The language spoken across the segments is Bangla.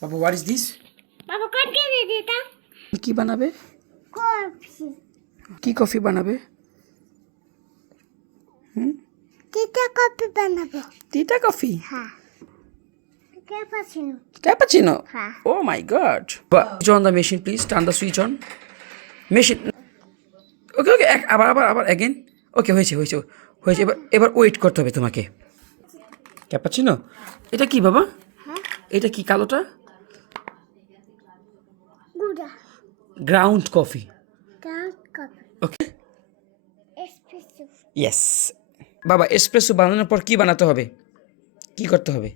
বাবা হোয়াট ইজ দিস বাবা কোন কে দিয়ে দিতা কি বানাবে কফি কি কফি বানাবে তিতা কফি বানাবো টিটা কফি হ্যাঁ ক্যাপাচিনো ক্যাপাচিনো হ্যাঁ Oh my god. But on the machine, please. Turn the switch on. Machine. Okay okay এক আবার আবার আবার অ্যাগেন ওকে হয়েছে হয়েছে হয়েছে। এবার এবার ওয়েট করতে হবে তোমাকে। ক্যাপাচিনো এটা কি বাবা? এটা কি কালোটা? গ্রাউন্ড কফি ওকে ইয়েস বাবা এসপ্রেসো বানানোর পর কি বানাতে হবে? কি করতে হবে?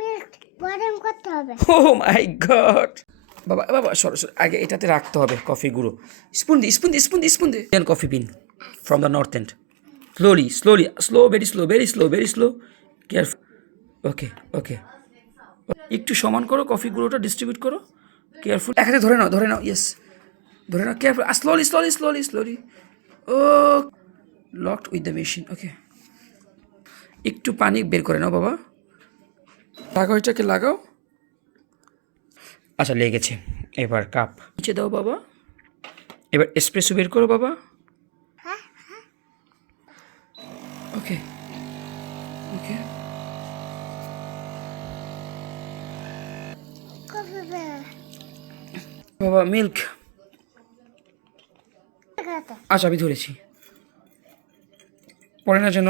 মিল্ক গরম করতে হবে। ও মাই গড বাবা বাবা, সরো সরো, আগে এটাতে রাখতে হবে কফি গুঁড়ো। স্পুন দি স্পুন দি স্পুন দি spoon the. Then coffee bean from the north end slowly slowly slow very slow very slow very slow careful okay okay একটু সমান করো কফি গুঁড়োটা ডিস্ট্রিবিউট করো। কেয়ারফুল এক হাতে ধরে নাও ধরে নাও ইয়েস ধরে নাও careful slowly slowly slowly slowly O locked with the machine okay একটু পানি বের করে নাও বাবা। লাগাও এটাকে, লাগাও। আচ্ছা লেগেছে। এবার কাপ নিচে দাও বাবা। এবার এসপ্রেসো বের করো বাবা। ওকে ওকে বাবা মিল্ক আচ্ছা আমি ধরেছি। পরে না যেন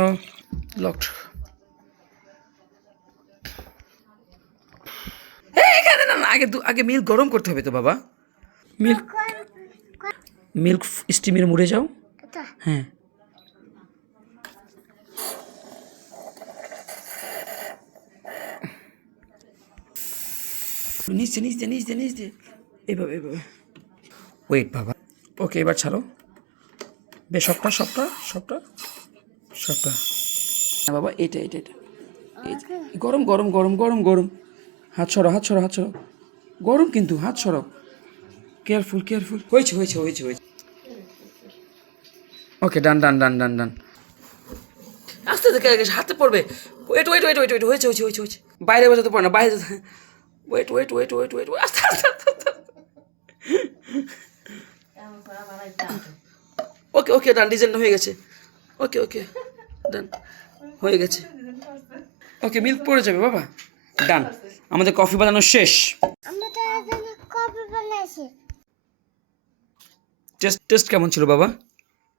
লকড এখানে না না আগে দু- আগে মিল্ক গরম করতে হবে তো বাবা। মিল্ক মিল্ক স্টিমের মুড়ে যাও। হ্যাঁ। নিচে নিচে নিচে নিচে। এইভাবে এইভাবে ওয়েট বাবা। ওকে এবার ছাড়ো। বেশ সবটা সবটা সবটা সবটা। হ্যাঁ বাবা এটা এটা এটা। এই গরম গরম গরম গরম গরম। হাত সরো হাত সরো হাত সরো। গরম কিন্তু, হাত সরো কেয়ারফুল কেয়ারফুল হয়েছে হয়েছে হয়েছে হয়েছে। ওকে ডান ডান ডান ডান ডান আস্তে আস্তে হাতে পড়বে। Wait wait wait wait wait হয়েছে হয়েছে হয়েছে হয়েছে। বাইরে বোঝাতে পারে না, বাইরে wait wait wait wait wait আস্তে আস্তে ওকে ওকে ডান ডিজাইন হয়ে গেছে। ওকে ওকে ডান হয়ে গেছে। ওকে মিল্ক পড়ে যাবে, বাবা। ডান আমাদের কফি বানানো শেষ আমরা তো এখন কফি বানাইছি টেস্ট টেস্ট কেমন ছিল বাবা?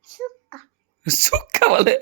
সুক্কা। সুক্কা বলে?